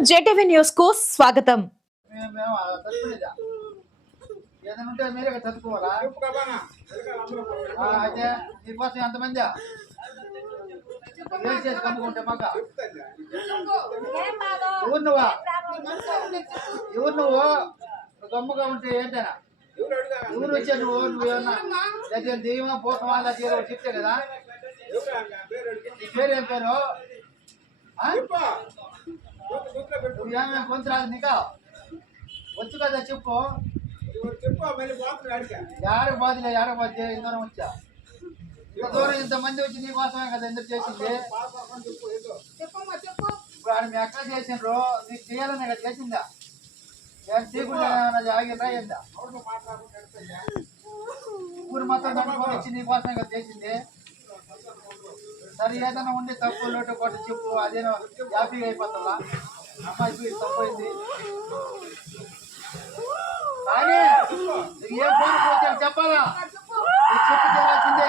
JTV news కు స్వాగతం. ఎంతమంది ఎవరు నువ్వు గమ్ముగా ఉంటే ఏంటనా ఎవరు వచ్చా నువ్వేమన్నా దగ్గర దెయ్యమా పోతావా అలా చెప్తే కదా నీ పేరు ఏం పేరు నువ్వేమే కొంత రాదు నీకా వచ్చు కదా చెప్పు యాడ బాధలే ఇంత దూరం వచ్చా ఇంత దూరం ఇంతమంది వచ్చి నీ కోసమే కదా ఎందుకు చేసింది ఇప్పుడు ఆడ మీ అక్క చేసిండ్రు నీకు చేయాలనే కదా చేసిందా చేయకుండా ఆగిందా ఏందా ఊరు మొత్తం కట్టుకొని వచ్చి నీ కోసమే కదా చేసింది సరే ఏదైనా ఉండి తప్పు లోటు కొట్టి చెప్పు అదేనో హ్యాపీగా అయిపోతుందా అమ్మాయి తప్పైంది కానీ ఏ ఫోన్ వచ్చాడు చెప్పాలా చెప్పు తీరాల్సిందే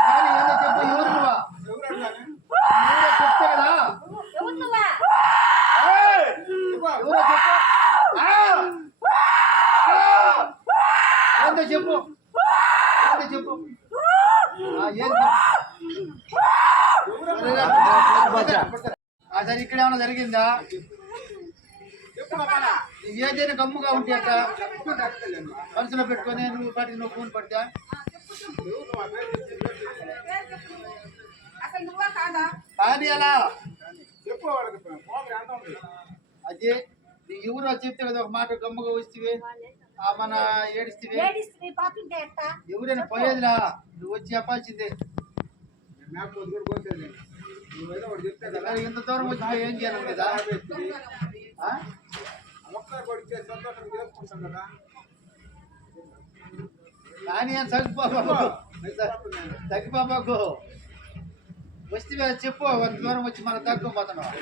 కానీ ఏదో చెప్పు ఎవరు నువ్వా చెప్తే కదా ఎవరో చెప్పు చెప్పు చెప్పు అసలు ఇక్కడ ఏమైనా జరిగిందా ఏదైనా గమ్ముగా ఉంటే అట్లా మనసులో పెట్టుకొని నువ్వు పాటికి నువ్వు ఫోన్ పడితే కానీ అలా అదే ఎవరో చెప్తే కదా ఒక మాట గమ్ముగా వస్తే మన ఏడిస్తే ఎవరైనా పోయేదిలా నువ్వు వచ్చి చెప్పాల్సిందే ఇంత దూరం వచ్చి ఏం చేయాలి కదా కానీ తగ్గిపోబాకు వస్తే చెప్పు అంత దూరం వచ్చి మనం తగ్గిపోతున్నావు